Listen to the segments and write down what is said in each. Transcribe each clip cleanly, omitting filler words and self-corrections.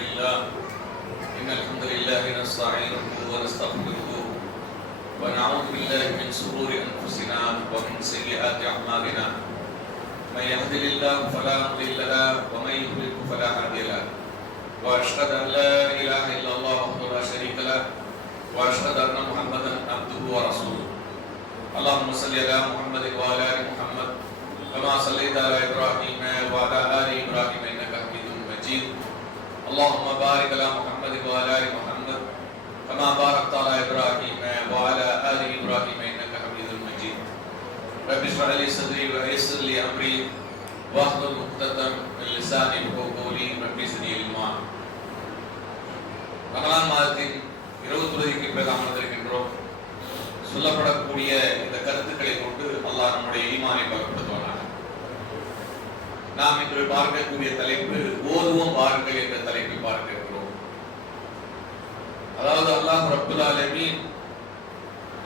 لله إن الحمد لله نستعينه ونستغفره ونعوذ بالله من شرور أنفسنا ومن سيئات أعمالنا من يهده الله فلا مضل له ومن يضلل فلا هادي له وأشهد أن لا إله إلا الله وحده لا شريك له وأشهد أن محمدا عبده ورسوله اللهم صل على محمد وعلى آل محمد كما صليت على إبراهيم وعلى آل إبراهيم إنك حميد مجيد اللهم بارك على محمد وعلى آل محمد كما باركت على إبراهيم وعلى آل إبراهيم إنك حميد مجيد رب اشرح لي صدري ويسر لي أمري واحلل عقدة من لساني يفقهوا قولي رب زدني علما. ரமலான் மாதத்தின் இரவு தொழுகைக்கு பிறகு அமர்ந்திருக்கின்றோம். சொல்லப்படக்கூடிய இந்த கருத்துக்களை கொண்டு அல்லாஹ் நம்முடைய ஈமானை பலப்படுத்துவானாக. நாம் இன்று பார்க்கக்கூடிய தலைப்பு ஓதுவோம் வாருங்கள் என்ற தலைப்பில் பார்க்க இருக்கிறோம். அதாவது அல்லாஹ் ரப்புல் ஆலமீன்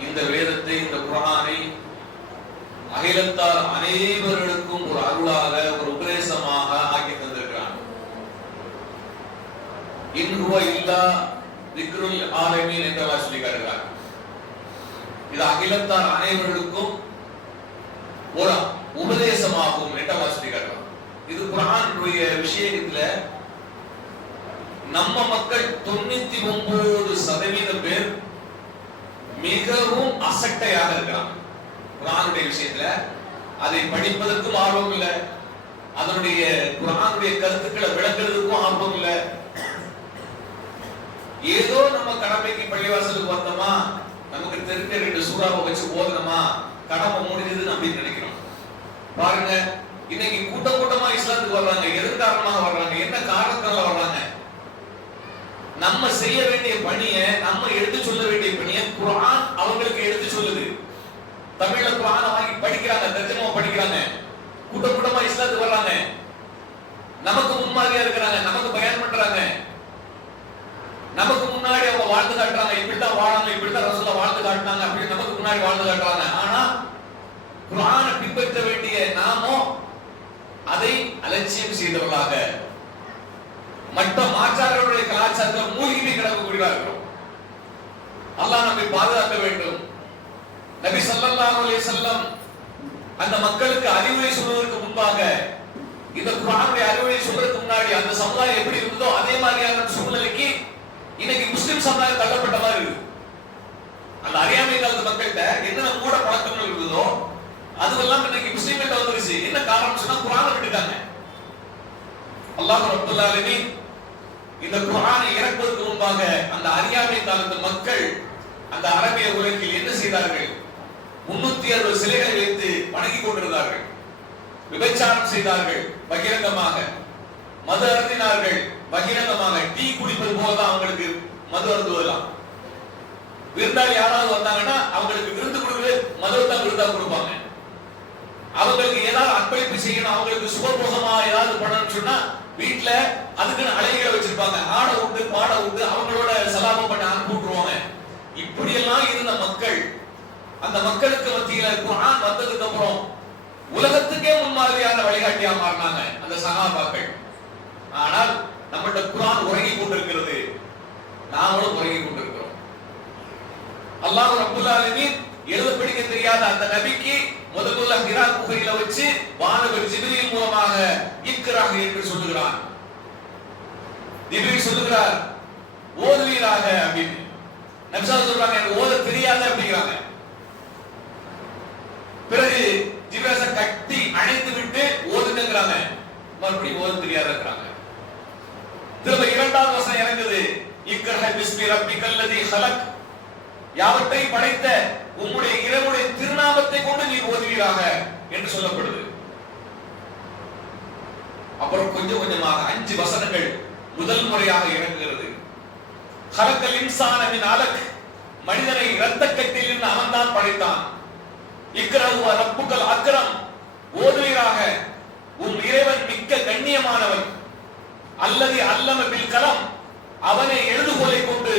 இந்த வேதத்தை, இந்த குர்ஆனை அகிலத்தார் அனைவர்களுக்கும் ஒரு அருளாக, ஒரு உபதேசமாக ஆக்கி தந்திருக்கிறான். இன்ஹுவ இல்லா திக்ருல் ஆலமீன் என்று அல்லாஹ் சொல்லி காட்டுகிறார். இது அகிலத்தார் அனைவர்களுக்கும் ஒரு உபதேசமாகும் என்று அல்லாஹ் சொல்லி காட்டுகிறார். இது குர்ஆனுடைய விஷயத்துல நம்ம மக்கள் 99% பேர் மிகவும் அசட்டையாக இருக்கிறாங்க. குர்ஆனுடைய விஷயத்துல அதை படிப்பதற்கும் ஆர்வம் இல்லை, அதனுடைய குர்ஆனுடைய கருத்துக்களை விளக்குறதுக்கும் ஆர்வம் இல்லை. ஏதோ நம்ம கடமைக்கு பள்ளிவாசலுக்கு வந்தோமா, நமக்கு தெரிஞ்ச 2 சூறாவை வச்சு ஓதுனோமா, கடமை முடிஞ்சதுன்னு அப்படின்னு நினைக்கிறோம். பாருங்க, இன்னைக்கு கூட்டமா இஸ்லாத்துக்கு வர்றாங்க. எதன் காரணமாக வர்றாங்க? என்ன காரணத்தால வர்றாங்க? நம்ம செய்ய வேண்டிய பணியை, நம்ம எடுத்து சொல்ல வேண்டிய பணியை குர்ஆன் அவங்களுக்கு எடுத்து சொல்லுது. தமிழ்ல குர்ஆனை வாங்கி படிக்கிறாங்க, தர்ஜமா படிக்கிறாங்க, கூட்டமா இஸ்லாத்துக்கு வர்றாங்க, நமக்கு முன்மாதிரியா இருக்கிறாங்க, நமக்கு பயான் பண்றாங்க, நமக்கு முன்னாடி அவங்க வாழ்ந்து காட்டுறாங்க. இப்படித்தான் வாழணும், இப்படித்தான் ரசூலுல்லாஹ் வாழ்ந்து காட்டினாங்க அப்படின்னு நமக்கு முன்னாடி வாழ்ந்து காட்டுறாங்க. ஆனா குர்ஆனை பின்பற்ற வேண்டிய நாமோ அதை அலட்சியம் செய்தவர்களாக மற்ற மாற்றார்களுடைய கலாச்சாரத்தில் மூழ்கி கிடக்கக்கூடியவர்கள். அல்லாஹ் நம்மை பாதுகாக்க வேண்டும். நபி ஸல்லல்லாஹு அலைஹி வஸல்லம் அந்த மக்களுக்கு அறிவுரை சொல்வதற்கு முன்பாக, இந்த குர்ஆனுடைய அறிவுரை சொல்வதற்கு முன்னாடி அந்த சமுதாயம் எப்படி இருந்ததோ அதே மாதிரியான சூழ்நிலைக்கு இன்னைக்கு முஸ்லிம் சமுதாயம் தள்ளப்பட்ட மாதிரி இருக்கு. அந்த அறியாமை காலத்து மக்கள்கிட்ட என்னென்ன மூட பழக்கங்கள் இருந்ததோ அதுவெல்லாம் இன்னைக்கு முஸ்லிம்கிட்ட வந்துருச்சு. என்ன காரணம் சொன்னா குர்ஆனை விட்டுட்டாங்க. அல்லாஹ் ரப்பல் ஆலமீன் இந்த குர்ஆனை இறக்குவதற்கு முன்பாக அந்த அறியாமை காலத்து மக்கள் அந்த அரபிய உலகில் என்ன செய்தார்கள்? 360 சிலைகளை வைத்து வணங்கிக் கொண்டிருந்தார்கள். விபச்சாரம் செய்தார்கள் பகிரங்கமாக, மது அருந்தினார்கள் பகிரங்கமாக. டீ குடிப்பது போலதான் அவங்களுக்கு மது அருந்துவதெல்லாம். விருந்தாளி யாராவது வந்தாங்கன்னா அவங்களுக்கு விருந்து கொடுக்குறது மதுவை தான் விருந்தா கொடுப்பாங்க. அவங்களுக்கு ஏதாவது அர்ப்பணிப்பு செய்யணும், அவங்களுக்கு சுகபோகமா ஏதாவது பண்ணணும்னு சொன்னா வீட்டுல அதுக்குன்னு அலைகளை வச்சிருப்பாங்க. ஆடை விட்டு பாட விட்டு அவங்களோட சலாபம் பண்ண அனுப்பிட்டுருவாங்க. இப்படியெல்லாம் இருந்த மக்கள், அந்த மக்களுக்கு மத்தியில குர்ஆன் வந்ததுக்கு அப்புறம் உலகத்துக்கே முன்மாதிரியான வழிகாட்டியா மாறினாங்க அந்த சஹாபாக்கள். ஆனால் நம்மளோட குர்ஆன் உறங்கி கொண்டிருக்கிறது, நாமளும் உறங்கி கொண்டிருக்கிறோம். அல்லாஹ் ரப்பல் ஆலமீன் எழுத படிக்க தெரியாத அந்த நபிக்கு முதல்ல ஹிரா குகையில வச்சு வானவர் ஜிப்ரீல் மூலமாக இக்ராஹ் என்று சொல்லுகிறான். ஜிப்ரீல் சொல்லுகிறார் ஓதுவீராக அப்படின்னு. நபி ஸல்லல்லாஹு சொல்றாங்க எனக்கு ஓத தெரியாது அப்படிங்கிறாங்க. பிறகு ஜிப்ரீல் கட்டி அணைத்து விட்டு ஓதுங்கறாங்க. மறுபடியும் ஓத தெரியாதுங்கறாங்க. திரும்ப 2வது வசனம் இறங்குது. இக்ரஹ் பிஸ்மி ரப்பிக்கல் லதீ ஹலக், யாவற்றை படைத்த உம்முடைய இறைவனுடைய திருநாமத்தை கொண்டு நீ ஓதுவீராக என்று சொல்லப்படுது. அப்புறம் கொஞ்சம் கொஞ்சமாக 5 வசனங்கள் முதல் முறையாக இறங்குகிறது. ஹலக்கல் இன்சான மின் அலக், மனிதனை இரத்தக்கட்டில் இருந்து அவன்தான் படைத்தான். இக்ரஹு ரப்புக்கல் அக்ரம், ஓதுவீராக உம் இறைவன் மிக்க கண்ணியமானவன். அல்லதி அல்லம பில் கலம், அவனை எழுதுகோலை கொண்டு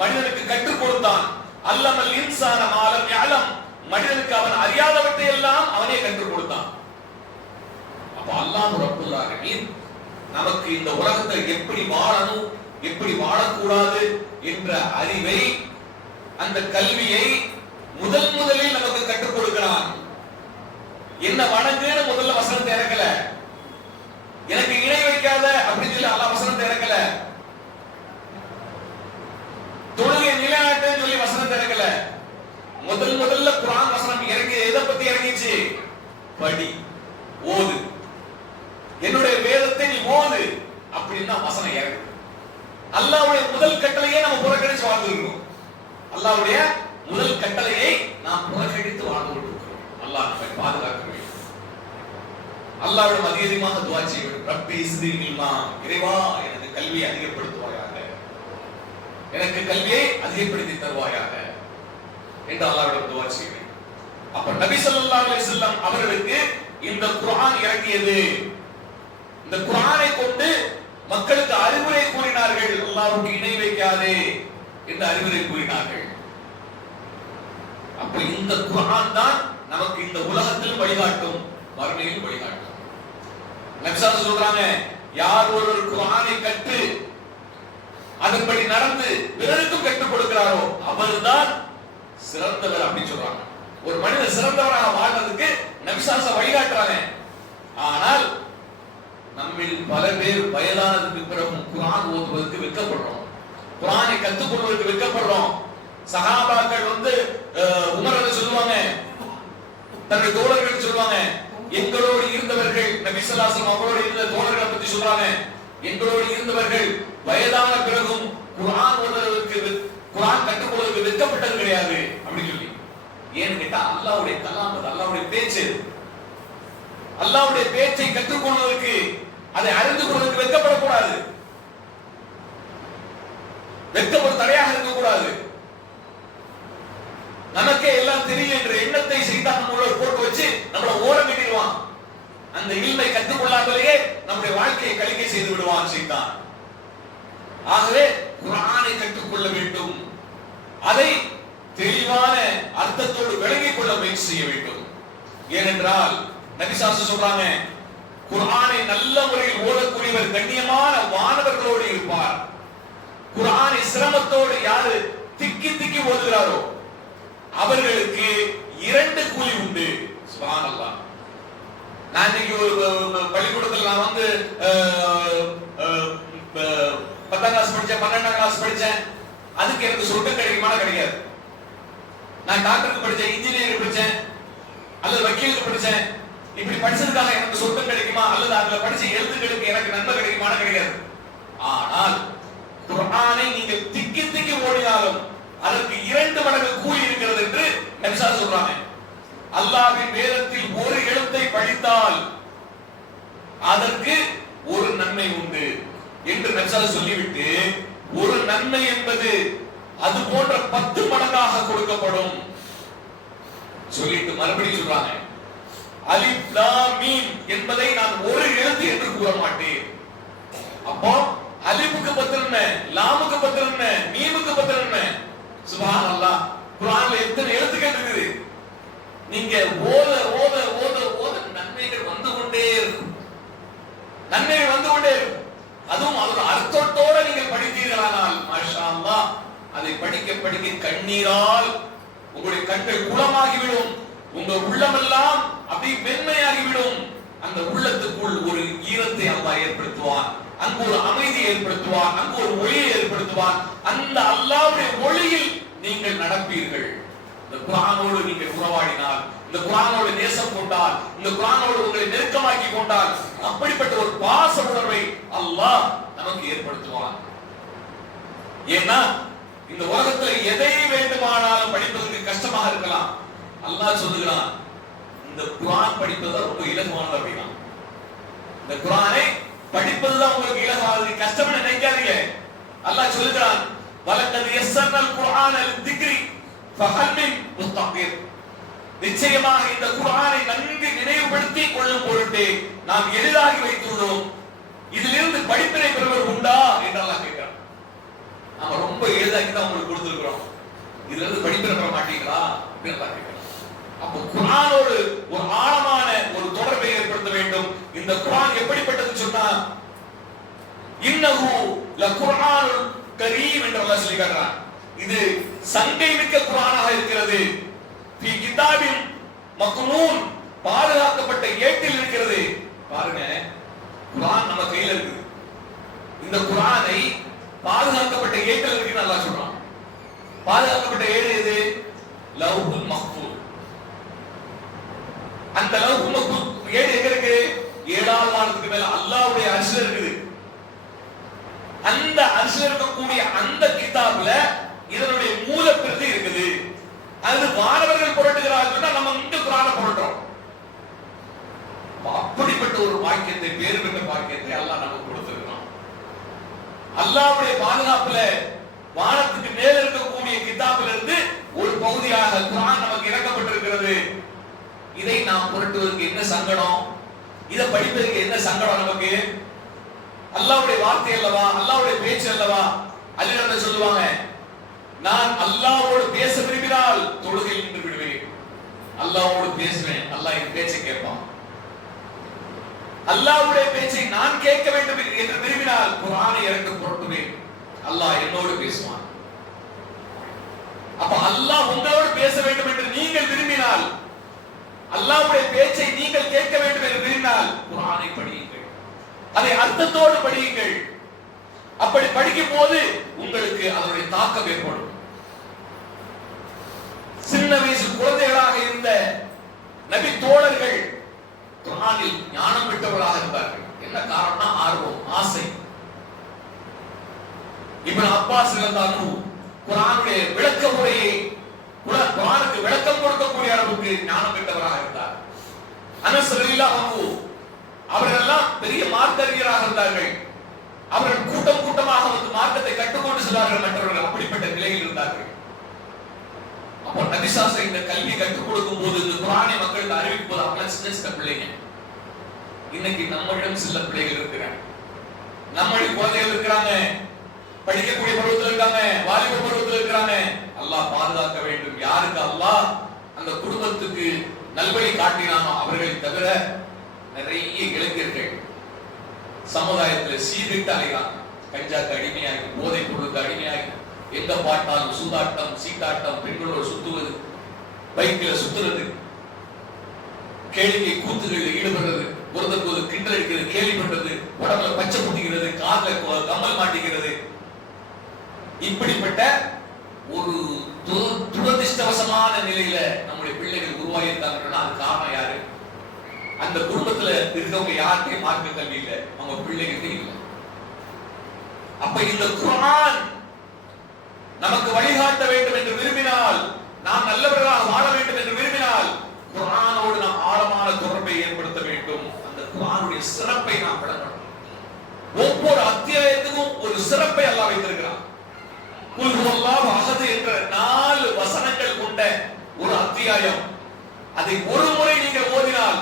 மனிதனுக்கு கற்றுக் கொடுத்தான். அல்லமல் இன்சான மாலம் யஅலம், மனிதனுக்கு அவன் அறியாதவற்றை எல்லாம் அவனே கற்றுக் கொடுத்தான். அப்ப அல்லாஹ் ரப்பல் ஆலமீன் நமக்கு இந்த உலகத்தில் எப்படி வாழணும், எப்படி வாழக்கூடாது என்ற அறிவை, அந்த கல்வியை முதலில் நமக்கு கற்றுக் கொடுக்கிறான். என்ன வணங்குன்னு முதல்ல வசனத்தை இறக்கல, எனக்கு இணை வைக்காத அப்படின்னு சொல்லி அல்லாஹ் வசனத்தை இறக்கல, தொழுகை நிலைநாட்டுன்னு சொல்லி வசனத்தை இறக்கல. முதல்ல குர்ஆன் வசனம் இறங்கி எதை பத்தி இறங்கிச்சு? படி, ஓது, என்னுடைய வேதத்தை நீ ஓது அப்படின்னு வசனம் இறங்கு. அல்லாஹ்வுடைய முதல் கட்டளையே நம்ம புறக்கணிச்சு வாழ்ந்துருக்கோம். அல்லாஹ்வுடைய முதல் கட்டளையை நாம் புறக்கணித்து வாழ்ந்து கொண்டிருக்கிறோம். அல்லாஹ் நம்மை பாதுகாக்க வேண்டும். அல்லாஹ்விடம் அதிகமாக துஆ செய்ய வேண்டும். ரப்பி ஸித்னி இல்மா, இறைவா எனக்கு கல்வியை அதிகப்படுத்துவாயாக, எனக்கு கல்வியை அதிகப்படுத்தி தருவாயாக என்று அல்லாஹ்விடம் துஆ செய்ய வேண்டும். அப்ப நபி ஸல்லல்லாஹு அலைஹி வஸல்லம் அவர்களுக்கு இந்த குர்ஆன் இறங்கியது. இந்த குர்ஆனை கொண்டு மக்களுக்கு அறிவுரை கூறினார்கள். அல்லாஹ்வுக்கு இணை வைக்காதே என்று அறிவுரை கூறினார்கள். அப்ப இந்த குர்ஆன் தான் நமக்கு இந்த உலகத்தில் வழிகாட்டும், மறுமையில் வழிகாட்டும். நபி ஸல்லல்லாஹு சொல்றாங்க, யார் ஒருவர் குர்ஆனை கற்று அதன்படி நடந்து பிறருக்கும் கற்றுக் கொடுக்கிறாரோ அவர்தான் சிறந்தவர் அப்படின்னு சொல்றாங்க. ஒரு மனிதன் சிறந்தவராக வாழ்றதுக்கு நபி ஸல்லல்லாஹு வழிகாட்டுறாங்க. ஆனால் நம்மில் பல பேர் வயதானதுக்கு பிறகு குர்ஆன் ஓதுவதற்கு வெட்கப்படுறோம், குர்ஆனை கற்றுக்கொள்வதற்கு வெட்கப்படுறோம். சஹாபாக்கள் உமர் சொல்லுவாங்க, தன்னுடைய தோழர்கள் சொல்லுவாங்க, எங்களோடு இருந்தவர்கள், நபி ஸல்லல்லாஹு அலைஹி வஸல்லம் அவரோடு இருந்த தோழர்களை பத்தி சொல்றாங்க, எங்களோடு இருந்தவர்கள் வயதான பிறகும் குர்ஆன் ஓதுவதற்கு, குர்ஆன் கற்றுக்கொள்வதற்கு வெட்கப்பட்டது கிடையாது அப்படின்னு சொல்லி. ஏன்னு கேட்டா அல்லாஹ்வுடைய கலாம், அல்லாஹ்வுடைய பேச்சு. அல்லாஹ்வுடைய பேச்சை கற்றுக்கொள்வதற்கு, அதை அறிந்து கொள்வதற்கு வெட்கப்படக்கூடாது, வெட்கப்பட தடையாக இருக்கக்கூடாது. நமக்கே எல்லாம் தெரியும் என்ற எண்ணத்தை சைத்தான் நம்மளோட போட்டு வச்சு நம்மள ஓரம் கட்டிடுவான். அந்த இல்மை கற்றுக்கொள்ளாமலேயே நம்முடைய வாழ்க்கையை கழிக்க செய்து விடுவான் சைத்தான். ஆகவே குர்ஆனை கற்றுக்கொள்ள வேண்டும், அதை தெளிவான அர்த்தத்தோடு விளங்கிக் கொள்ள முயற்சி செய்ய வேண்டும். ஏனென்றால் நபி ஸல்லல்லாஹு சொல்றாங்க, குர்ஆனை நல்ல முறையில் ஓதக்கூடியவர் கண்ணியமான வானவர்களோடு இருப்பார். குர்ஆனை சிரமத்தோடு யாரு திக்கி திக்கி ஓதுகிறாரோ அவர்களுக்கு 2 கூலி உண்டு. சுப்ஹானல்லாஹ். நான் இன்னைக்கு ஒரு பள்ளிக்கூடத்தில் நான் 10ஆம் கிளாஸ் படிச்சேன், 12ஆம் கிளாஸ் படிச்சேன், அதுக்கு எனக்கு சொர்க்கம் கிடைக்குமா? கிடைக்காது. நான் டாக்டருக்கு படிச்சேன், இன்ஜினியரிங் படிச்சேன், அல்லது வக்கீலுக்கு படிச்சேன், இப்படி படிச்சதுக்காக எனக்கு சொர்க்கம் கிடைக்குமா? அல்லது அதுல படிச்ச எழுத்துக்களுக்கு எனக்கு நன்மை கிடைக்குமா? கிடைக்காது. ஆனால் குர்ஆனை நீங்கள் திக்கி திக்கி ஓடினாலும் அதற்கு 2 மடங்கு கூலி இருக்கிறது என்று நபி ஸல்லல்லாஹு சொல்றாங்க. அல்லாஹ்வின் வேதத்தில் ஒரு எழுத்தை படித்தால் அதற்கு ஒரு நன்மை உண்டு என்று நபி ஸல்லல்லாஹு சொல்லிவிட்டு, ஒரு நன்மை என்பது அது போன்ற 10 மடங்காக கொடுக்கப்படும் சொல்லிட்டு மறுபடியும் சொல்றாங்க, அலிஃப் லாம் மீம் என்பதை நான் ஒரு எழுத்து என்று கூற மாட்டேன். அப்போ அலிஃபுக்கு 10 நன்மை, லாமுக்கு 10 நன்மை, மீமுக்கு 10 நன்மை. சுப்ஹானல்லாஹ். குர்ஆன்ல எத்தனை எழுத்துக்கள் இருக்குது? நீங்க ஓத ஓத ஓத ஓத நன்மைகள் வந்து கொண்டே இருக்கும், நன்மைகள் வந்து கொண்டே இருக்கும். அதுவும் அதோட அர்த்தத்தோட நீங்கள் படித்தீர்களானால் மாஷா அல்லாஹ், அதை படிக்க படிக்க கண்ணீரால் உங்களுடைய கண்கள் குளமாகிவிடும், உங்க உள்ளமெல்லாம் அப்படி மென்மையாகிவிடும். அந்த உள்ளத்துக்குள் ஒரு ஈரத்தை அல்லாஹ் ஏற்படுத்துவான், அங்கு ஒரு அமைதி ஏற்படுத்துவான், அங்கு ஒரு ஒளியை ஏற்படுத்துவான். அந்த அல்லாஹ்வுடைய ஒளியில் நீங்கள் நடப்பீர்கள். இந்த குர்ஆனோடு நீங்கள் உறவாடினால், இந்த குர்ஆனோடு நேசம் கொண்டால், இந்த குர்ஆனோடு உங்களை நெருக்கமாக்கி கொண்டால், அப்படிப்பட்ட ஒரு பாச உணர்வை அல்லாஹ் நமக்கு ஏற்படுத்துவான். ஏன்னா இந்த உலகத்துல எதை வேண்டுமானாலும் படிப்பதற்கு கஷ்டமாக இருக்கலாம். அல்லாஹ் சொல்லுகிறான், இந்த குர்ஆன் படிப்பது ரொம்ப இலகுவானது அப்படின்னா. இந்த குர்ஆனை படிப்பதுதான் உங்களுக்கு இலகுவானது, கஷ்டம்னு நினைக்காதீங்க. அல்லாஹ் சொல்லுகிறான், வலக்கத் யஸ்ஸர்னல் குர்ஆன லித்க்ரி ஃபஹல் மின் முஸ்தக்பிர். நிச்சயமாக இந்த குர்ஆனை நன்கு நினைவுபடுத்தி கொள்ளும் பொருட்டு நாம் எளிதாகி வைத்துள்ளோம், இதிலிருந்து படிப்பினை பெறுவர் உண்டா என்று அல்லாஹ் கேட்கிறான். நாம ரொம்ப எளிதாக்கி தான் உங்களுக்கு கொடுத்திருக்கிறோம், இதுல இருந்து படிப்பினை பெற மாட்டீங்களா அப்படின்னு அல்லாஹ் கேட்கிறான். அப்போ குர்ஆனோடு ஒரு ஆழமான ஒரு தொடர்பை ஏற்படுத்த வேண்டும். இந்த குர்ஆன் எப்படிப்பட்டது சொன்னா, இன்னஹு லகுர்ஆனுல் கரீம் என்று அல்லாஹ் சொல்லி காட்டுறான். இது சங்கை மிக்க குர்ஆனாக இருக்கிறது. ஃபீ கிதாபின் மக்னூன், பாதுகாக்கப்பட்ட ஏட்டில் இருக்கிறது. பாருங்க, குர்ஆன் நம்ம கையில இருக்குது. இந்த குர்ஆனை பாதுகாக்கப்பட்ட ஏட்டில் இருக்குன்னு அல்லாஹ் சொல்றான். பாதுகாக்கப்பட்ட ஏடு எது? லவ்ஹுல் மஹ்ஃபூஸ். அந்த லவ்ஹுல் மஹ்ஃபூஸ் ஏடு எங்க இருக்கு? 7ஆவது வானத்துக்கு மேல அல்லாஹ்வுடைய அர்ஷ்ல இருக்குது. அந்த அர்ஷ்ல இருக்கக்கூடிய அந்த கிதாப்ல இதனுடைய மூல பிரதி இருக்குது. அது வானவர்கள் புரட்டுகிறார்கள், நம்ம இந்த குர்ஆனை புரட்டுறோம். அப்படிப்பட்ட ஒரு வாக்கியத்தை, பேரு பெற்ற வாக்கியத்தை அல்லாஹ் நமக்கு கொடுத்திருக்கிறான். அல்லாஹ்வுடைய பாதுகாப்புல வானத்துக்கு மேல இருக்கக்கூடிய கிதாபில் இருந்து ஒரு பகுதியாக குர்ஆன் நமக்கு இறக்கப்பட்டிருக்கிறது. இதை நாம் புரட்டுவதற்கு என்ன சங்கடம்? இதை படிப்பதற்கு என்ன சங்கடம் நமக்கு? அல்லாஹ்வுடைய வார்த்தை அல்லவா, அல்லாஹ்வுடைய பேச்சு அல்லவா. அல்லாஹ் சொல்லுவாங்க, நான் அல்லாஹ்வோடு பேச விரும்பினால் தொழுகையில் நின்று விடுவேன். அல்லாஹ்வோடு பேசுவேன், அல்லாஹ் என் பேச்சை கேட்பான். அல்லாஹ்வுடைய பேச்சை நான் கேட்க வேண்டும் என்று விரும்பினால் குர்ஆனை இறக்க புரட்டுவேன், அல்லாஹ் என்னோடு பேசுவான். அப்ப அல்லாஹ் உங்களோடு பேச வேண்டும் என்று நீங்கள் விரும்பினால், அல்லாஹ்வுடைய பேச்சை நீங்கள் கேட்க வேண்டும் என்று விரும்பினால் குர்ஆனை படியுங்கள், அதை அர்த்தத்தோடு படியுங்கள். அப்படி படிக்கும் போது உங்களுக்கு அதனுடைய தாக்கம் ஏற்படும். சின்ன வயசு குழந்தைகளாக இருந்த நபி தோழர்கள் குர்ஆனில் ஞானம் பெற்றவர்களாக இருந்தார்கள். என்ன காரணம்னா ஆர்வம், ஆசை. இப்னு அப்பாஸ் ரலியல்லாஹு குர்ஆனுடைய விளக்க முறையை, குர்ஆனுக்கு விளக்கம் கொடுக்கக்கூடிய அளவுக்கு ஞானம் பெற்றவராக இருந்தார். அனஸ் ரலியல்லாஹு அன்ஹு அவர்களெல்லாம் பெரிய மார்க்கறிஞராக இருந்தார்கள். அவர்கள் கூட்டம் கூட்டமாக வந்து மார்க்கத்தை கற்றுக்கொண்டு செல்வார்கள் மற்றவர்கள். அப்படிப்பட்ட நிலையில் இருந்தார்கள். அப்போ நபி ஸல்லல்லாஹு இந்த கல்வி கற்றுக் கொடுக்கும் போது, இந்த குர்ஆனை மக்களுக்கு அறிவிக்கும் போது அவங்க சின்ன சின்ன பிள்ளைங்க. இன்னைக்கு நம்மிடம் சில பிள்ளைகள் இருக்கிறாங்க, நம்மளுடைய குழந்தைகள் இருக்கிறாங்க, படிக்கக்கூடிய பருவத்தில் இருக்காங்க, வாலிப பருவத்தில் இருக்கிறாங்க. அல்லாஹ் பாதுகாக்க வேண்டும். யாருக்கு அல்லாஹ் அந்த குடும்பத்துக்கு நல்வழி காட்டினானோ அவர்களை தவிர நிறைய இளைஞர்கள் சமுதாயத்தில் சீர்திட்டு அலைகிறாங்க. கஞ்சாக்கு அடிமையாகி, போதைப் பொருளுக்கு அடிமையாகி, எங்க பாட்டாலும் சூதாட்டம், சீட்டாட்டம், பெண்களோடு சுத்துவது, பைக்கில் சுத்துறது, கேளிக்கை கூத்துகளில் ஈடுபடுறது, ஒருத்தருக்கு கிண்டல் அடிக்கிறது, கேலி பண்றது, உடம்புல பச்சை குத்திக்கிறது, காதுல கம்மல் மாட்டிக்கிறது. இப்படிப்பட்ட ஒரு துரதிஷ்டவசமான நிலையில நம்முடைய பிள்ளைகள் உருவாகியிருக்காங்கன்னா அது காரணம் யாரு? அந்த குடும்பத்துல இருக்கவங்க யாருக்கே மார்க்க கல்வி இல்லை, அவங்க பிள்ளைகளுக்கு இல்லை. அப்ப இந்த குர்ஆன் நமக்கு வழிகாட்ட வேண்டும் என்று விரும்பினால், நாம் நல்லவர்களாக வாழ வேண்டும் என்று விரும்பினால், குர்ஆனோடு நாம் ஆழமான தொடர்பை ஏற்படுத்த வேண்டும். அந்த குர்ஆனுடைய சிறப்பை நாம் விளங்கணும். ஒவ்வொரு அத்தியாயத்துக்கும் ஒரு சிறப்பை அல்லாஹ் வைத்திருக்கிறான். குல் ஹுவல்லாஹு அஹத் என்ற 4 வசனங்கள் கொண்ட ஒரு அத்தியாயம். அதை ஒரு முறை நீங்கள் ஓதினால்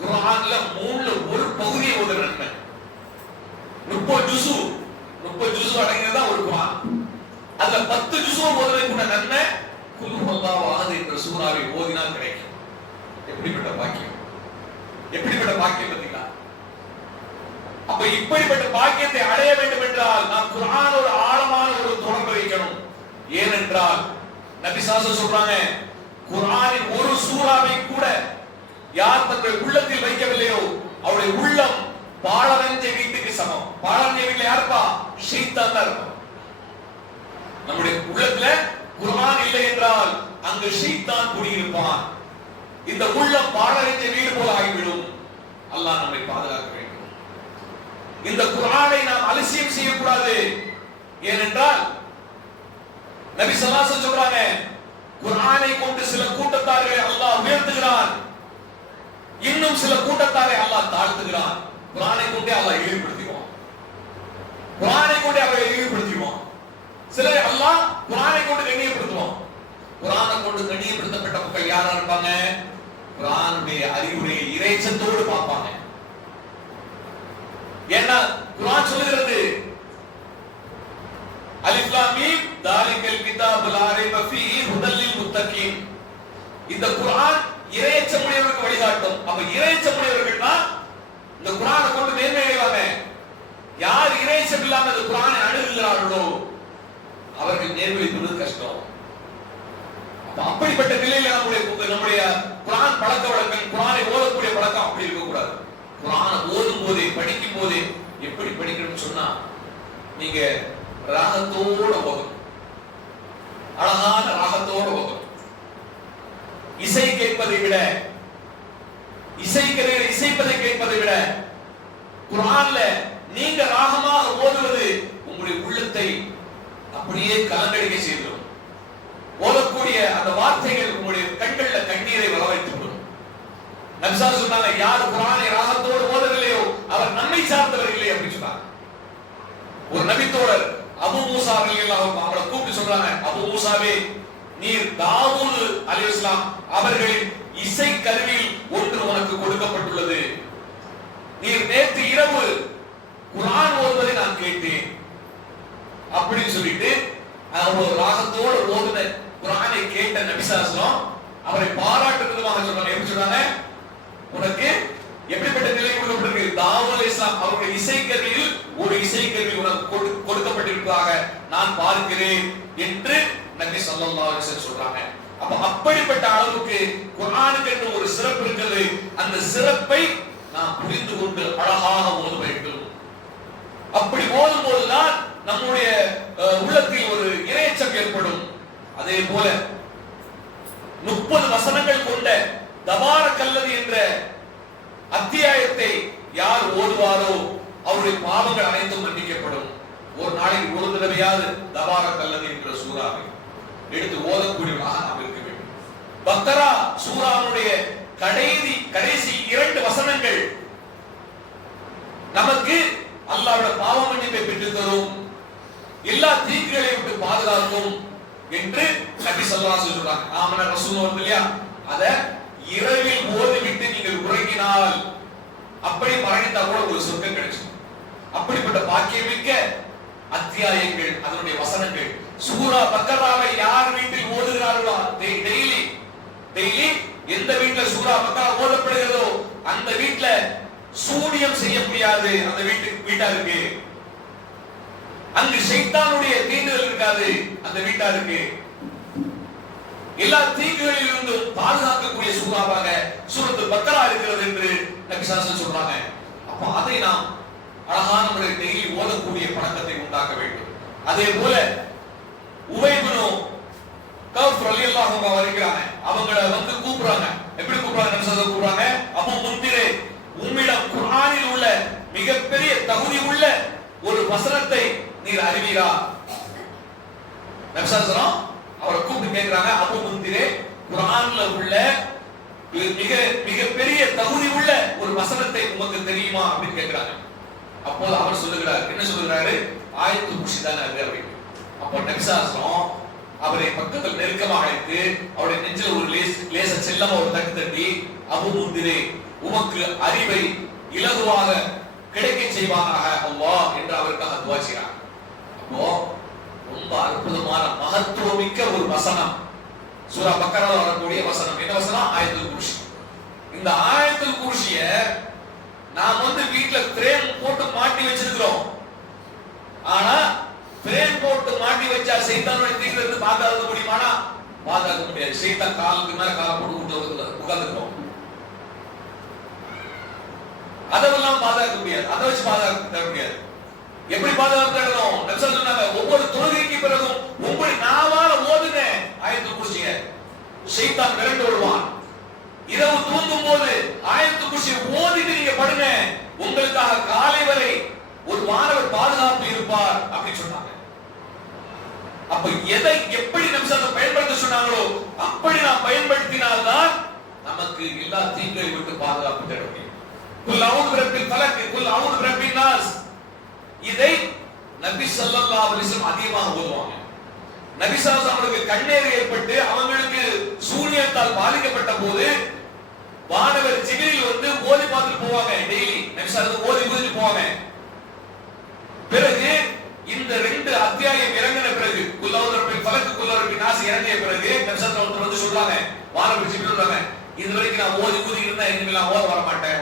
குர்ஆன்ல 3ல ஒரு பகுதியை ஓதுற நன்மை. 30 ஜுஸு அடங்கியதா ஒரு குர்ஆன். அதுல 10 ஜுஸு ஓதுறதுக்கு நன்மை குல் ஹுவல்லாஹு அஹத் என்ற சூராவை ஓதினால் கிடைக்கும். எப்படிப்பட்ட பாக்கியம், எப்படிப்பட்ட பாக்கியம் பார்த்தீங்களா? அப்ப இப்படிப்பட்ட பாக்கியத்தை அடைய வேண்டும் என்றால் நாம் குர்ஆனோட ஆழமான ஒரு தொடர்பு வைக்கணும். ஏனென்றால் நபி ஸல்லல்லாஹு சொல்றாங்க, குர்ஆனின் ஒரு சூராவை கூட யார் தன்னுடைய உள்ளத்தில் வைக்கவில்லையோ அவருடைய உள்ளம் பாழடைஞ்ச வீட்டுக்கு சமம். பாழடைஞ்ச வீட்டுல யாருப்பா? ஷைத்தான் தான் இருப்பான். நம்முடைய உள்ளத்துல குர்ஆன் இல்லை என்றால் அங்கு ஷைத்தான் குடியிருப்பான். இந்த உள்ளம் பாழடைஞ்ச வீடு போல ஆகிவிடும். அல்லாஹ் நம்மை பாதுகாக்க வேண்டும். இந்த குர்ஆனை நாம் அலட்சியம் செய்யக்கூடாது. ஏனென்றால் நபி ஸல்லல்லாஹு அலைஹி வஸல்லம் சொல்றாங்க, குர்ஆனை கொண்டு சில கூட்டத்தார்களை அல்லாஹ் உயர்த்துகிறான், இன்னும் சில கூட்டத்தாரை அல்லாஹ் தாழ்த்துகிறான். குர்ஆனை கொண்டே அல்லாஹ் இழிவுபடுத்துவான், குர்ஆனை கொண்டே அவரை இழிவுபடுத்துவான். சிலரை அல்லாஹ் குர்ஆனை கொண்டு கண்ணியப்படுத்துவான். குர்ஆனை கொண்டு கண்ணியப்படுத்தப்பட்ட மக்கள் யாரா இருப்பாங்க? குர்ஆனுடைய அறிவுரை இறைச்சத்தோடு பார்ப்பாங்க. ஏன்னா குர்ஆன் சொல்கிறது, அலிஃப் லாம் மீம் தாலிகல் கிதாபு லா ரைப ஃபீஹி ஹுதல் லில் முத்தகீன். இந்த குர்ஆன் இறைச்சமுடையவர்களுக்கு வழிகாட்டும். அப்ப இறைச்சமுடையவர்கள்னா இந்த குர்ஆனை கொண்டு மேன்மை அடைவாங்க. யார் அப்படிப்பட்ட நிலையில நம்முடைய குர்ஆன் பழக்க வழக்கம், குர்ஆனை ஓதக்கூடிய பழக்கம் அப்படி இருக்க கூடாது. குர்ஆனை ஓதும் போதே, படிக்கும் போதே எப்படி படிக்கணும்னு சொன்னா, நீங்க ராகத்தோட ஓதணும், அழகான ராகத்தோட ஓதணும். இசை கேட்பதை விட, இசைப்பதை கேட்பதை விட குர்ஆன்ல நீங்க ராகமாக ஓதுவது உங்களுடைய உள்ளத்தை அப்படியே கலங்கடிக்க செய்துவிடும். ஓதக்கூடிய அந்த வார்த்தைகள் உங்களுடைய கண்கள்ல கண்ணீரை வரவைத்து விடும். நபி ஸல்லல்லாஹு அலைஹி வஸல்லம் சொன்னாங்க, யார் குர்ஆனை ராகத்தோடு ஓதவில்லையோ அவர் நம்மை சார்ந்தவர் இல்லை அப்படின்னு சொன்னாங்க. ஒரு நபித்தோழர் அபூ மூஸா ரலியல்லாஹு அன்ஹு அவங்களை கூப்பிட்டு சொல்றாங்க, அபூ மூஸாவே, நீர் தாவூத் அலைஹிஸ்ஸலாம் அவர்களின் இசை கருவியில் ஒன்று உனக்கு கொடுக்கப்பட்டுள்ளது. நீர் நேற்று இரவு குர்ஆன் ஓதுவதை நான் கேட்டேன் அப்படின்னு சொல்லிட்டு அவர் ராகத்தோடு ஓதுன குர்ஆனை கேட்ட நபி ஸல்லல்லாஹு அலைஹி வஸல்லம் அவரை பாராட்டு விதமாக சொல்றாங்க. எப்படி சொல்றாங்க? உனக்கு எப்படிப்பட்ட நிலை கொடுக்கப்பட்டிருக்கு? தாவூத் அலைஹிஸ்ஸலாம் அவருடைய இசைக்கருவியில் ஒரு இசைக்கருவி உனக்கு கொடுக்கப்பட்டிருப்பதாக நான் பார்க்கிறேன் என்று நபி ஸல்லல்லாஹு அலைஹி வஸல்லம் சொல்றாங்க. அப்ப அப்படிப்பட்ட அளவுக்கு குர்ஆனுக்கு என்று ஒரு சிறப்பு இருக்கிறது. அந்த சிறப்பை நாம் புரிந்து கொண்டு அழகாக ஓத வேண்டும். அப்படி ஓதும் போதுதான் நம்முடைய உள்ளத்தில் ஒரு இறைச்சம் ஏற்படும். அதே போல 30 வசனங்கள் கொண்ட தபாரக்கல்லது என்ற அத்தியாயத்தை யார் ஓதுவாரோ அவருடைய பாவங்கள் அனைத்தும் மன்னிக்கப்படும். ஒரு நாளைக்கு ஒரு தடவையாவது தபாரக்கல்லது என்ற சூறாவை எடுத்து ஓதக்கூடியவராக நாம் இருக்க வேண்டும். பக்ரா சூறாவுடைய கடைசி 2 வசனங்கள் நமக்கு அல்லாஹ்வுடைய பாவ மன்னிப்பை பெற்றுத் தரும், எல்லா தீங்குகளை விட்டு பாதுகாக்கும் என்று நபி ஸல்லல்லாஹு அலைஹி வஸல்லம் சொல்றாங்க. ஆமன ரசூல் வந்து இல்லையா, அத இரவில் ஓதிவிட்டு நீங்கள் உறங்கினால் அப்படி மரணித்தா கூட ஒரு சொர்க்கம் கிடைக்கும். அப்படிப்பட்ட பாக்கியமிக்க அத்தியாயங்கள், அதனுடைய வசனங்கள். சூரா பக்கராவை யார் வீட்டில் ஓதுகிறார்களோ டெய்லி எந்த வீட்டுல சூரா பக்கரா ஓதப்படுகிறதோ அந்த வீட்டுல சூனியம் செய்ய முடியாது. அந்த வீட்டாருக்கு அங்கு ஷைத்தானுடைய தீண்டுதல் இருக்காது. அந்த வீட்டாருக்கு எல்லா தீங்குகளிலிருந்தும் பாதுகாக்கக்கூடிய சூறாவாக சூரத்துல் பக்கரா இருக்கிறது என்று நபி ஸல்லல்லாஹு அலைஹி வஸல்லம் சொல்றாங்க. அப்ப அதை நாம் அழகான முறையில் டெய்லி ஓதக்கூடிய பழக்கத்தை உண்டாக்க வேண்டும். அதே போல உபை இப்னு கஃப் ரலியல்லாஹு அன்ஹு வருகிறாங்க. அவங்கள வந்து கூப்பிடுறாங்க. எப்படி கூப்பிடுறாங்க? நபி ஸல்லல்லாஹு கூப்பிடுறாங்க, அபூ முன்திரே, உம்மிடம் குர்ஆனில் உள்ள மிகப்பெரிய தகுதி உள்ள ஒரு வசனத்தை நீர் அறிவீரா? நபி ஸல்லல்லாஹு அலைஹி வஸல்லம் அவரை கூப்பிட்டு கேட்கிறாங்க, அபூ முன்திரே, குர்ஆன்ல உள்ள மிகப்பெரிய தகுதி உள்ள ஒரு வசனத்தை உங்களுக்கு தெரியுமா அப்படின்னு கேட்கிறாங்க. அப்போது அவர் சொல்லுகிறார், என்ன சொல்லுகிறாரு? ஆயத்துல் குர்சி தான் அது அப்படின்னு. அப்போ நபி ஸல்லல்லாஹு அலைஹி வஸல்லம் அவரை பக்கத்தில் நெருக்கமாக அழைத்து அவருடைய நெஞ்சில் ஒரு லேச செல்லமா ஒரு தட்டு தட்டி, அபூ முன்திரே, உமக்கு அறிவை இலகுவாக கிடைக்க செய்வானாக அல்லாஹ் என்று அவருக்காக துஆ செய்றார். அப்போ ரொம்ப அற்புதமான மகத்துவமிக்க ஒரு வசனம் சூரா பக்கரால வரக்கூடிய வசனம். என்ன வசனம்? ஆயத்துல் குர்சி. இந்த ஆயத்துல் குர்சிய நாம் வந்து வீட்ல ஃப்ரேம் போட்டு மாட்டி வச்சிருக்கிறோம். ஆனா ஃப்ரேம் போட்டு மாட்டி வச்சா சைத்தானுடைய தீங்குல இருந்து பாதுகாக்க முடியுமானா? பாதுகாக்க முடியாது. சைத்தான் காலுக்கு மேல காலை போட்டு உட்கார்ந்துரும். அதெல்லாம் பாதுகாக்க முடியாது. அதை வச்சு பாதுகாக்க முடியாது. எப்படி பாதுகாக்கணும்? நபி ஸல்லல்லாஹு அலைஹி வஸல்லம் ஒவ்வொரு தொழுகைக்கு பிறகும் உங்கள் நாவால ஓதுங்க ஆயத்துல் குர்சியை. ஷைத்தான் விரண்டு ஓடுவான். இரவு தூங்கும் போது ஆயத்துல் குர்சியை ஓதிட்டு நீங்க படுங்க. உங்களுக்காக காலை வரை ஒரு மாணவர் பாதுகாப்பு இருப்பார் அப்படி சொன்னாங்க. அப்ப எதை எப்படி நபி ஸல்லல்லாஹு அலைஹி வஸல்லம் பயன்படுத்த சொன்னாங்களோ அப்படி நாம் பயன்படுத்தினால்தான் நமக்கு எல்லா தீங்குகளை விட்டு பாதுகாப்பு பெற முடியும். குல் அஊது பிரப்பில் ஃபலக், குல் அஊது பிரப்பின் நாஸ், இதை நபி ஸல்லல்லாஹு அலைஹி வஸல்லம் அதிகமாக ஓதுவாங்க. நபி ஸல்லல்லாஹு அலைஹி வஸல்லம் கண்ணேறு ஏற்பட்டு அவங்களுக்கு சூனியத்தால் பாதிக்கப்பட்ட போது வானவர் ஜிப்ரீல் வந்து ஓதி பார்த்துட்டு போவாங்க. டெய்லி நபி ஸல்லல்லாஹு அலைஹி வஸல்லம் ஓதி போவாங்க. பிறகு இந்த 2 அத்தியாயம் இறங்கின பிறகு குல் அஊது பிரப்பில் ஃபலக், குல் அஊது பிரப்பின் நாஸ் இறங்கிய பிறகு நபி ஸல்லல்லாஹு அலைஹி வஸல்லம் வந்து சொல்றாங்க, வானவர் ஜிப்ரீல் சொல்றாங்க, இதுவரைக்கும் நான் ஓதி இருந்தா இனிமேல் ஓத வர மாட்டேன்.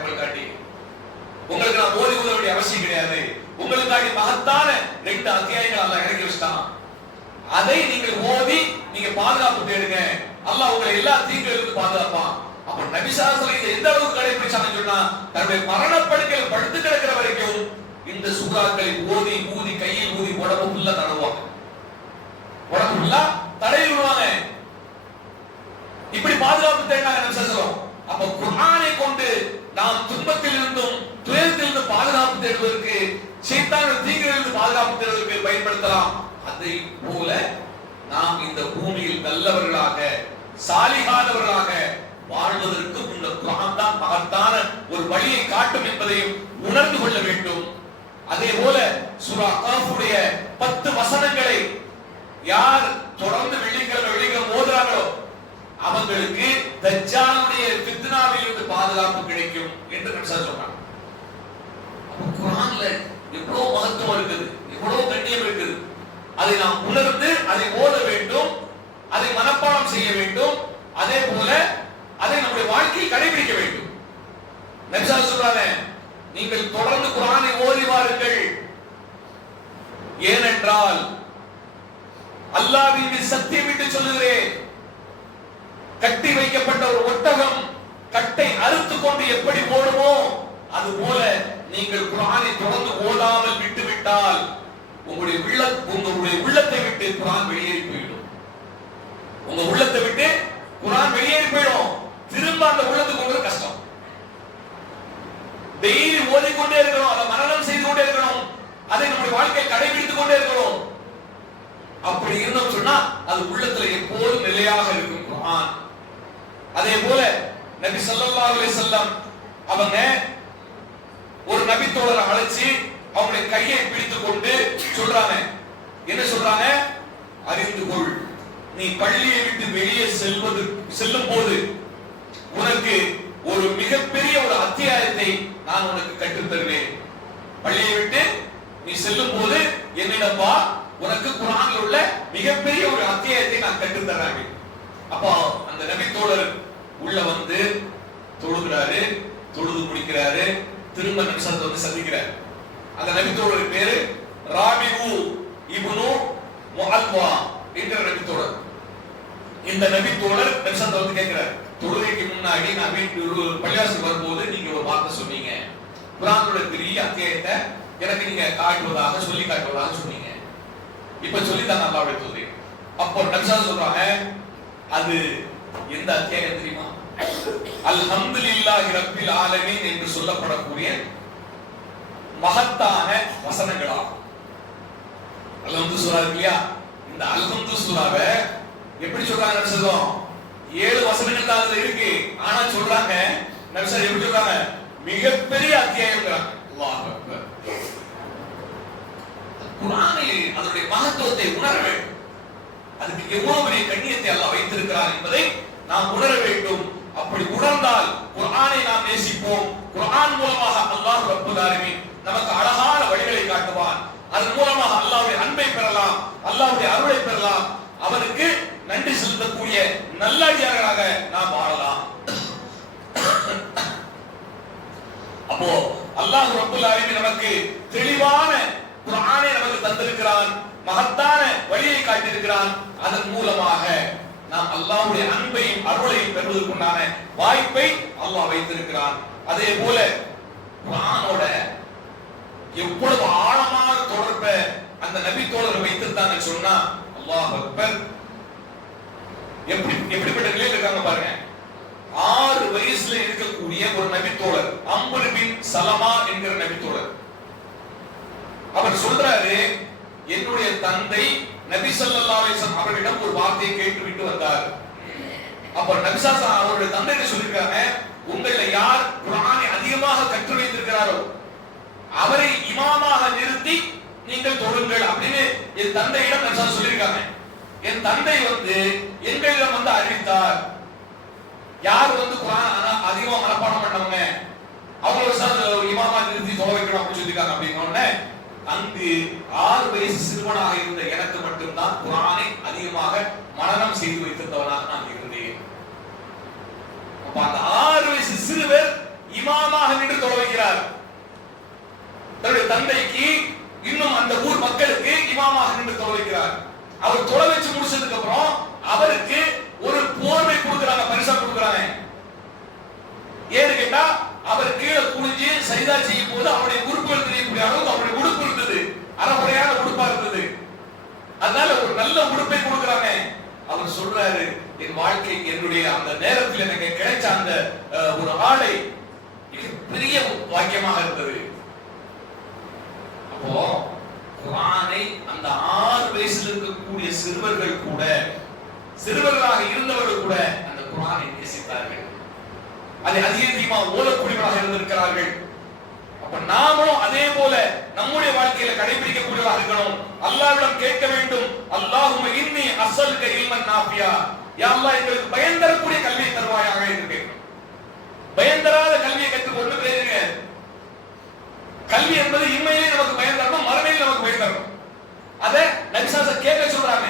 உங்களுக்கு நான் ஓதி ஊத வேண்டிய அவசியம் கிடையாது. உங்களுக்காக மகத்தான 2 அத்தியாயங்கள் அல்லாஹ் இறக்கி வச்சிட்டான். அதை நீங்கள் ஓதி நீங்க பாதுகாப்பு தேடுங்க அல்லாஹ் உங்களை எல்லா தீங்கிலிருந்து பாதுகாப்பான். அப்ப நபி ஸல்லல்லாஹு அலைஹி வஸல்லம் எந்த அளவுக்கு கடைபிடிச்சாங்கன்னு சொன்னா, தன்னுடைய மரணப்படுக்கையில் படுத்து கிடக்கிற வரைக்கும் இந்த சூறாக்களை ஓதி ஊதி கையில் ஊதி உடம்பு ஃபுல்லா தடவுவாங்க, உடம்பு ஃபுல்லா தடவி விடுவாங்க. இப்படி பாதுகாப்பு தேடினாங்க நபி ஸல்லல்லாஹு அலைஹி வஸல்லம். அப்ப குர்ஆனை கொண்டு நாம் துன்பத்தில் இருந்தும் துயரத்தில் இருந்தும் பாதுகாப்பு தேடுவதற்கு, ஷைத்தானின் தீங்கிலிருந்து பாதுகாப்பு தேடுவதற்கு பயன்படுத்தலாம். அதை போல நாம் இந்த பூமியில் நல்லவர்களாக சாலிகானவர்களாக வாழ்வதற்கு இந்த குர்ஆன் தான் மகத்தான ஒரு வழியை காட்டும் என்பதையும் உணர்ந்து கொள்ள வேண்டும். அதே போல சூரா கஹ்ஃபுடைய 10 வசனங்களை யார் தொடர்ந்து வெள்ளிக்கிழமை ஓதுறாங்களோ அவங்களுக்கு தஜ்ஜாலுடைய ஃபித்னாவில் இருந்து பாதுகாப்பு கிடைக்கும் என்று நபி சொல்றாங்க. அப்ப குர்ஆன்ல எவ்வளவு மகத்துவம் இருக்குது, எவ்வளவு கண்ணியம் இருக்குது. அதை நாம் உணர்ந்து அதை ஓத வேண்டும், அதை மனப்பாடம் செய்ய வேண்டும். அதே போல அதை நம்முடைய வாழ்க்கையில் கடைபிடிக்க வேண்டும். நபி சொல்றாங்க, நீங்கள் தொடர்ந்து குர்ஆனை ஓதி வாருங்கள். ஏனென்றால் அல்லாஹ்வின் மீது சத்தியமிட்டு சொல்லுகிறேன், கட்டி வைக்கப்பட்ட ஒரு ஒட்டகம் கட்டை அறுத்துக் கொண்டு எப்படி ஓடுமோ அது போல நீங்கள் குர்ஆனை தொடர்ந்து ஓதாமல் விட்டுவிட்டால் உங்களுடைய உள்ளத்தை விட்டு குர்ஆன் வெளியேறி போயிடும். உங்க உள்ளத்தை விட்டு குர்ஆன் வெளியேறி போயிடும். திரும்ப அந்த உள்ளத்துக்கு கொண்டு கஷ்டம். டெய்லி ஓதிக்கொண்டே இருக்கணும், அதை மனனம் செய்து கொண்டே இருக்கணும், அதை நம்முடைய வாழ்க்கையை கடைபிடித்துக் கொண்டே இருக்கணும். அப்படி இருந்தோம் சொன்னா அது உள்ளத்துல எப்போதும் நிலையாக இருக்கும் குர்ஆன். அதே போல நபி ஸல்லல்லாஹு அலைஹி வஸல்லம் அவங்க ஒரு நபி தோழரை அழைச்சி அவங்களுடைய கையை பிடித்துக் கொண்டு சொல்றாங்க, என்ன சொல்றாங்க? அறிந்து கொள், நீ பள்ளியை விட்டு வெளியே செல்லும் போது உனக்கு ஒரு மிகப்பெரிய ஒரு அத்தியாயத்தை நான் உனக்கு கற்றுத் தருவேன். பள்ளியை விட்டு நீ செல்லும் போது என்னிடம் வா, உனக்கு குர்ஆனில் உள்ள மிகப்பெரிய ஒரு அத்தியாயத்தை நான் கற்றுத் தர்றேன். அப்போ அந்த நபி தோழர் உள்ள வந்து தொழுகிறாரு, தொழுது முடிக்கிறாரு, திரும்ப நபி ஸல்லல்லாஹு அலைஹி வஸல்லம் சந்திக்கிறார். அந்த நபி தோழர் பேரு ராபிஉ இப்னு முஅல்வா என்ற நபி தோழர். இந்த நபி தோழர் நபி ஸல்லல்லாஹு அலைஹி வஸல்லம் கேட்கிறார், தொழுகைக்கு முன்னாடி நான் வீட்டுக்கு பள்ளிவாசலுக்கு வரும்போது நீங்க ஒரு வார்த்தை சொன்னீங்க, குர்ஆனோட பெரிய அத்தியாயத்தை எனக்கு நீங்க காட்டுவதாக சொல்லி காட்டுவதாக சொன்னீங்க, இப்ப சொல்லி தான் அல்லாஹ்வுடைய தூதர். அப்போ நபி ஸல்லல்லாஹு அலைஹி வஸல்லம் சொல்றாங்க, அது எந்த அத்தியாயம் தெரியுமா? அல்ஹம்துலில்லாஹி ரப்பில் ஆலமீன் என்று சொல்லப்படக்கூடிய மகத்தான வசனங்களா. அல்ஹம்து சூரா இல்லையா? இந்த அல்ஹம்து சூராவை எப்படி சொல்றாங்க நபி ஸல்லல்லாஹு 7 வசனங்கள் தான் அதுல இருக்கு. ஆனா சொல்றாங்க நபி ஸல்லல்லாஹு எப்படி சொல்றாங்க? மிகப்பெரிய அத்தியாயம்ங்கறாங்க. அல்லாஹ் அக்பர். குர்ஆனில் அதனுடைய மகத்துவத்தை உணர வேண்டும். அதுக்கு எவ்வளவு பெரிய கண்ணியத்தை அல்லாஹ் வைத்திருக்கிறார் என்பதை நாம் உணர வேண்டும். அப்படி உணர்ந்தால் குர்ஆனை நாம் நேசிப்போம். குர்ஆன் மூலமாக அல்லாஹ் ரப்பல் ஆலமீன் நமக்கு அழகான வழிகளை காட்டுவான். அதன் மூலமாக அல்லாஹ்வுடைய அன்பை பெறலாம், அல்லாஹ்வுடைய அருளை பெறலாம். அவனுக்கு நன்றி செலுத்தக்கூடிய நல்லடியார்களாக நாம் வாழலாம். அப்போ அல்லாஹ் ரப்பல் ஆலமீன் நமக்கு தெளிவான குர்ஆனை நமக்கு தந்திருக்கிறான், மகத்தான வழியை காட்டியிருக்கிறான். அதன் மூலமாக நாம் அல்லாஹ்வுடைய அன்பையும் அருளையும் பெறுவதற்குண்டான வாய்ப்பை அல்லாஹ் வைத்திருக்கிறான். அதே போல குர்ஆனோட எவ்வளவு ஆழமான தொடர்பை அந்த நபி தோழர் வைத்திருந்தாங்க சொன்னா அல்லாஹ் அக்பர். எப்படிப்பட்ட நிலையில் இருக்காங்க பாருங்க. 6 வயசுல இருக்கக்கூடிய ஒரு நபி தோழர், அம்ர் பின் சலமா என்கிற நபி தோழர். அவர் சொல்றாரு, என்னுடைய தந்தை நபி ஸல்லல்லாஹு அலைஹி வஸல்லம் அவர்களிடம் ஒரு வார்த்தையை கேட்டுவிட்டு வந்தார். அப்ப நபி ஸல்லல்லாஹு அலைஹி அவருடைய தந்தை சொல்லிருக்காங்க, உங்களை யார் குர்ஆனை அதிகமாக கற்று வைத்திருக்கிறாரோ அவரை இமாமாக நிறுத்தி நீங்கள் தொழுங்கள் அப்படின்னு என் தந்தையிடம் நபி ஸல்லல்லாஹு சொல்லிருக்காங்க. என் தந்தை எங்களிடம் அறிவித்தார், யார் குர்ஆன் அதிகமாக மனப்பாடம் பண்ணவங்க அவங்கள இமாமா நிறுத்தி தொழ வைக்கணும் அப்படின்னு சொல்லிருக்காங்க. அப்படின்னு அங்கு 6 வயசு சிறுவனாக இருந்த எனக்கு மட்டும்தான் குர்ஆனை அதிகமாக மனனம் செய்து வைத்திருந்தவனாக நான் இருந்தேன். அப்ப அந்த 6 வயசு சிறுவர் இமாமாக நின்று தொழ வைக்கிறார். தன்னுடைய தந்தைக்கு இன்னும் அந்த ஊர் மக்களுக்கு இமாமாக நின்று தொழ வைக்கிறார். அவர் தொழ வச்சு முடிச்சதுக்கு அப்புறம் அவருக்கு ஒரு போர் சஜிதா செய்யும் போது அவருடைய உறுப்புகள் தெரியக்கூடிய அளவுக்கு அவருடைய உடுப்பு இருந்தது, அறகுறையான உடுப்பா இருந்தது. அதனால ஒரு நல்ல உடுப்பை கொடுக்குறாங்க. அவர் சொல்றாரு, என் வாழ்க்கை என்னுடைய அந்த நேரத்தில் எனக்கு கிடைச்ச அந்த ஒரு ஆடை பெரிய வாக்கியமாக இருந்தது. அப்போ குர்ஆனை அந்த 6 வயசுல இருக்கக்கூடிய சிறுவர்கள் கூட, சிறுவர்களாக இருந்தவர்கள் கூட அந்த குர்ஆனை நேசித்தார்கள். அதை அதிகமா ஓதக்கூடியவர்களாக இருந்திருக்கிறார்கள். அப்ப நாமளும் அதே போல நம்முடைய வாழ்க்கையில கடைபிடிக்கக்கூடியவர்களாக இருக்கணும். அல்லாஹ்விடம் கேட்க வேண்டும், அல்லாஹும்ம இன்னி அஸ்அலுக இல்மன் நாஃபியா, யா அல்லாஹ் எங்களுக்கு பயன் தரக்கூடிய கல்வியை தருவாயாக என்று கேட்கணும். பயன் தராத கல்வியை கற்றுக்கொண்டு பேருங்க. கல்வி என்பது இம்மையிலே நமக்கு பயன் தரணும், மறுமையிலே நமக்கு பயன் தரணும். அதை நபி ஸல்லல்லாஹு கேட்க சொல்றாங்க.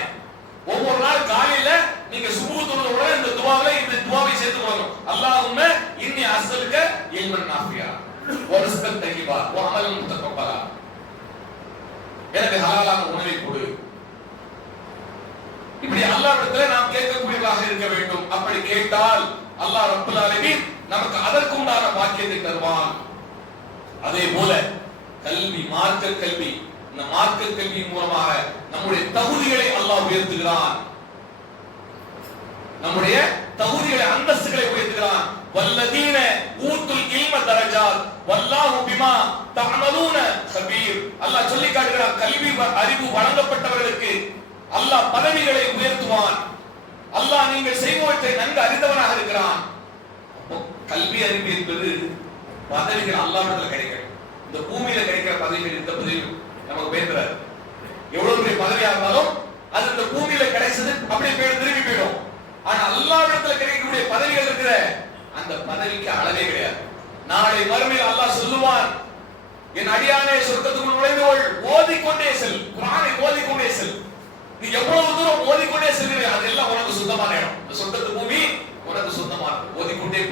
ஒவ்வொரு நாள் காலையில நீங்க சுபூ தொழுத உடனே இந்த துஆவை சேர்த்து போகணும். அல்லாஹும்ம இன்னி அஸ்அலுக இல்மன் நாஃபியா வ ரிஸ்கன் தய்யிபா வ அமலன் முத்தகப்பலா, எனக்கு ஹலாலான உணவை கொடு. இப்படி அல்லாஹ்விடத்தில் நாம் கேட்கக்கூடியவர்களாக இருக்க வேண்டும். அப்படி கேட்டால் அல்லாஹ் ரப்பல் ஆலமீன் நமக்கு அதற்குண்டான பாக்கியத்தை தருவான். அதே போல கல்வி, மார்க்க கல்வி, இந்த மார்க்க கல்வியின் மூலமாக நம்முடைய தகுதிகளை அல்லாஹ் உயர்த்துகிறான், நம்முடைய தகுதிகளை, அந்தஸ்துகளை உயர்த்துகிறான். வல்லதீன ஊத்துல் இல்ம தரஜாத் வல்லாஹு பிமா தஅமலூன கபீர். அல்லாஹ் சொல்லி காட்டுகிறான், கல்வி அறிவு வழங்கப்பட்டவர்களுக்கு அல்லாஹ் பதவிகளை உயர்த்துவான். அல்லாஹ் நீங்கள் செய்பவற்றை நன்கு அறிந்தவனாக இருக்கிறான். அப்போ கல்வி அறிவு என்பது பதவிகள் அல்லாஹ்விடத்தில் கிடைக்கும். இந்த பூமியில கிடைக்கிற பதவிகள், இந்த பதவி நமக்கு பேசுறாரு. எவ்வளவு பெரிய பதவியா இருந்தாலும் அது இந்த பூமியில கிடைச்சது அப்படியே திரும்பி போயிடும். ஆனா அல்லாஹ்விடத்தில் கிடைக்கக்கூடிய பதவிகள் இருக்கிற அந்த பதவிக்கு அளவே கிடையாது. நாளை மறுமையில் அல்லாஹ் சொல்லுவான், என் அடியானே சொர்க்கத்துக்குள் நுழைந்தவள் ஓதிக்கொண்டே செல், குர்ஆனை ஓதிக்கொண்டே செல். நீ எவ்வளவு தூரம் ஓதிக்கொண்டே செல்கிறீர்கள் அதெல்லாம் உனக்கு சொந்தமான இடம். இந்த சொர்க்கத்து பூமி உனக்கு சொந்தமானது. ஓதிக்கொண்டே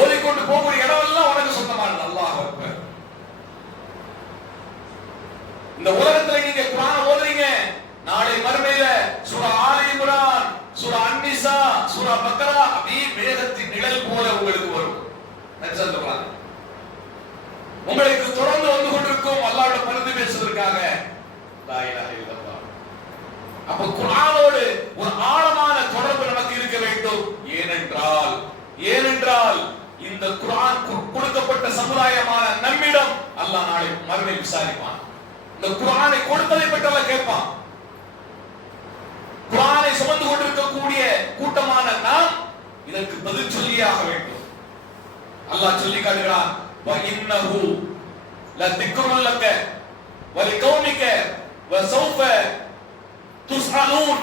ஓதிக்கொண்டு போகக்கூடிய இடம் எல்லாம் உனக்கு சொந்தமானது. அல்லாஹ் அக்பர். இந்த உலகத்துல நீங்க குர்ஆன் ஓதுறீங்க, நாளை மறுமையில சூரா ஆலி இம்ரான், சூரா அன்-நிசா, சூரா பக்ரா அப்படியே மேகத்தின் நிழல் போல உங்களுக்கு வரும். சொல்றாங்க, உங்களுக்கு தொடர்ந்து வந்து கொண்டிருக்கும் அல்லாஹ்வோட பரிந்து பேசுவதற்காக. லா இலாஹ இல்லல்லாஹ். அப்ப குர்ஆனோடு ஒரு ஆழமான தொடர்பு நமக்கு இருக்க வேண்டும். ஏனென்றால் இந்த குர்ஆன் கொடுக்கப்பட்ட சமுதாயமான நம்மிடம் அல்லாஹ் நாளை மறுமை விசாரிப்பான். இந்த குர்ஆனை கொடுத்ததை பற்றி அல்லாஹ் கேட்பான். குர்ஆனை சுமந்து கொண்டிருக்கக்கூடிய கூட்டமான நாம் இதற்கு பதில் சொல்லியாக வேண்டும். அல்லாஹ் சொல்லி காட்டுகிறான், வ இன்னஹு லதிக்ருல் லக வ லிகௌமிக வ ஸௌஃப துஸ்அலூன்.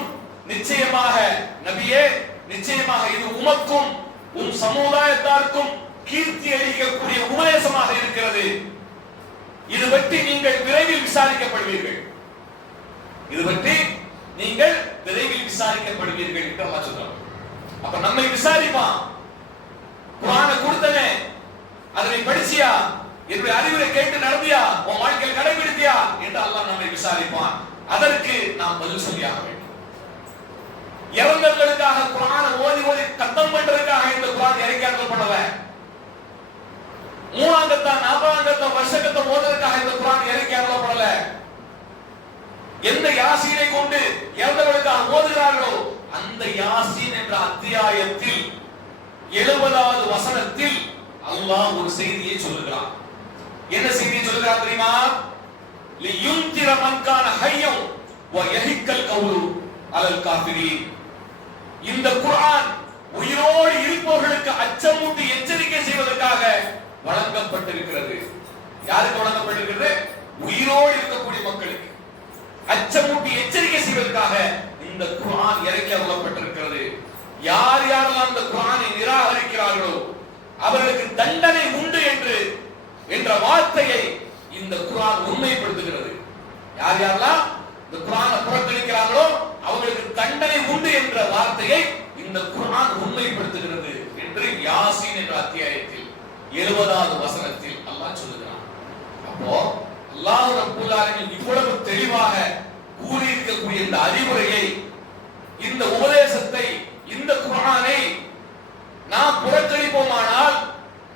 நிச்சயமாக நபியே, நிச்சயமாக இது உமக்கும் உம் சமுதாயத்தாருக்கும் கீர்த்தி அளிக்கக்கூடிய உபதேசமாக இருக்கிறது. இது பற்றி நீங்கள் விரைவில் விசாரிக்கப்படுவீர்கள். இது பற்றி நீங்கள் விரைவில் விசாரிக்கப்படுவீர்கள் என்று அல்லாஹ் சொல்றான். அப்ப நம்மை விசாரிப்பான். குர்ஆனை கொடுத்தனே, அதனை படிச்சியா, என்னுடைய அறிவுரை கேட்டு நடந்தியா, உன் வாழ்க்கையில் கடைபிடித்தியா என்று அல்லாஹ் நம்மை விசாரிப்பான். அதற்கு நாம் பதில் சொல்லியாக வேண்டும். இறந்தவர்களுக்காக குர்ஆனை ஓதி கத்தம் பண்றதுக்காக இந்த குர்ஆன் இறக்கப்படல. மூணாங்கத்தான், நான்காங்கத்தான், வருஷங்கத்தான் ஓதுறதுக்காக இந்த குர்ஆன் இறக்கப்படல. எந்த யாசீனை கொண்டு இறந்தவர்களுக்காக ஓதுகிறார்களோ அந்த யாசீன் என்ற அத்தியாயத்தில் 70வது வசனத்தில் அல்லாஹ் ஒரு செய்தியை சொல்லுகிறான். என்ன செய்தியை சொல்லுகிறான் தெரியுமா? லியுன்திர மன் கான ஹய்யன் வ யஹிக்கல் கௌலு அலல் காஃபிரீன். இந்த குர்ஆன் உயிரோடு இருப்பவர்களுக்கு அச்சமூட்டி எச்சரிக்கை செய்வதற்காக வழங்கப்பட்டிருக்கிறது. யாருக்கு வழங்கப்பட்டிருக்கிறது? உயிரோடு இருக்கக்கூடிய மக்களுக்கு அச்சமூட்டி எச்சரிக்கை செய்வதற்காக இந்த குர்ஆன் இறக்கி அருளப்பட்டிருக்கிறது. யார் யாரெல்லாம் இந்த குர்ஆனை நிராகரிக்கிறார்களோ அவர்களுக்கு தண்டனை உண்டு என்ற வார்த்தையை இந்த குர்ஆன் உண்மைப்படுத்துகிறது. யார் யாரெல்லாம் இந்த குர்ஆனை புறக்கணிக்கிறார்களோ அவர்களுக்கு தண்டனை உண்டு என்ற வார்த்தையை இந்த குர்ஆன் உண்மைப்படுத்துகிறது என்று யாசீன் என்ற அத்தியாயத்தில் 70வது வசனத்தில் அல்லாஹ் சொல்லுகிறான். அப்போ அல்லாஹ் ரப்பல் ஆலமீன் இவ்வளவு தெளிவாக கூறி இருக்கக்கூடிய இந்த அறிவுரையை, இந்த உபதேசத்தை, இந்த குர்ஆனை நாம் புறக்கணிப்போமானால்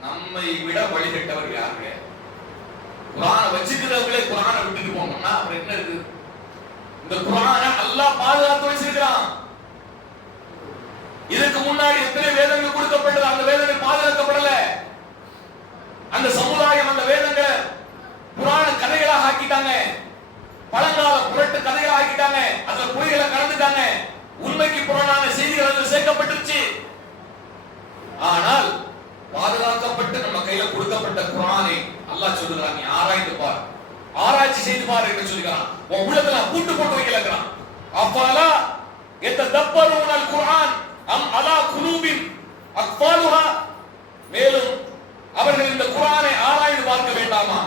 நம்ம நம்மை விட வழிகட்டவர் யாருங்க? குர்ஆனை வச்சுக்கிறவங்களே குர்ஆனை விட்டுட்டு போனோம்னா அப்புறம் என்ன இருக்கு? இந்த குர்ஆனை அல்லாஹ் பாதுகாத்து வச்சிருக்கான். இதுக்கு முன்னாடி எத்தனை வேதங்கள் கொடுக்கப்பட்டது, அந்த வேதங்கள் பாதுகாக்கப்படல. அந்த சமுதாயம் அந்த வேதங்களை புராண கதைகளாக ஆக்கிட்டாங்க, பழங்கால புரட்டு கதைகளாக ஆக்கிட்டாங்க, அதுல பொய்களை கலந்துட்டாங்க, உண்மைக்கு புறணான செய்திகள் அதில் சேர்க்கப்பட்டுருச்சு. ஆனால் பாதுகாக்கப்பட்டு நம்ம கையில கொடுக்கப்பட்ட குர்ஆனை அல்லாஹ் சொல்லுகிறான், நீ ஆராய்ந்து பார், ஆராய்ச்சி செய்து பார் என்று சொல்லுகிறான். உன் உள்ளத்துல பூட்டு போட்டு வைக்கலங்கிறான். அஃபலா யததப்பரூனல் குர்ஆன் அம் அலா குலூபின் அக்ஃபாலுஹா, மேலும் அவர்கள் இந்த குர்ஆனை ஆராய்ந்து பார்க்க வேண்டாமா?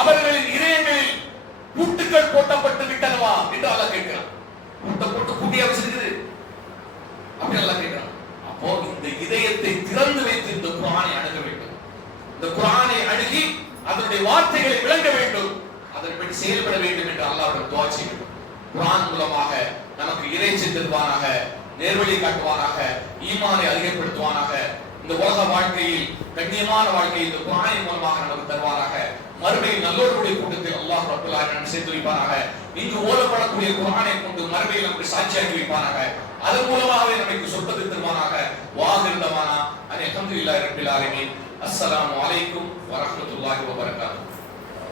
அவர்களின் இதயங்களில் பூட்டுக்கள் போட்டப்பட்டு விட்டனவா என்று அல்லாஹ் கேட்கிறான். பூட்டை போட்டு பூட்டியா வச்சிருக்குது அப்படி அல்லாஹ் கேட்கிறான். அப்போ இந்த இதயத்தை திறந்து வைத்து இந்த குர்ஆனை அணுக வேண்டும். இந்த குர்ஆனை அணுகி அதனுடைய வார்த்தைகளை விளங்க வேண்டும், அதன்படி செயல்பட வேண்டும் என்று அல்லாஹ்விடம் துஆ செய்ய வேண்டும். குர்ஆன் மூலமாக நமக்கு இறைச்சி தருவானாக, நேர்வழி காட்டுவானாக, ஈமானை அதிகப்படுத்துவானாக, இந்த உலக வாழ்க்கையில் கண்ணியமான வாழ்க்கையை இந்த குர்ஆனின் மூலமாக நமக்கு தருவானாக. மறுமையில் நல்லோருடைய கூட்டத்தில் அல்லாஹ் ரப்பல் ஆலமீன் சேர்த்து வைப்பானாக. இங்கு ஓதப்படக்கூடிய குர்ஆனை கொண்டு மறுமையில் நமக்கு சாட்சியாக்கி வைப்பானாக. அதன் மூலமாகவே நமக்கு சொற்பத்தை தருவானாக. வாகிருந்தவானா அல்ஹம்துலில்லாஹி ரப்பில் ஆலமீன். அஸ்ஸலாமு அலைக்கும் வரஹ்மத்துல்லாஹி வபரகாத்துஹு.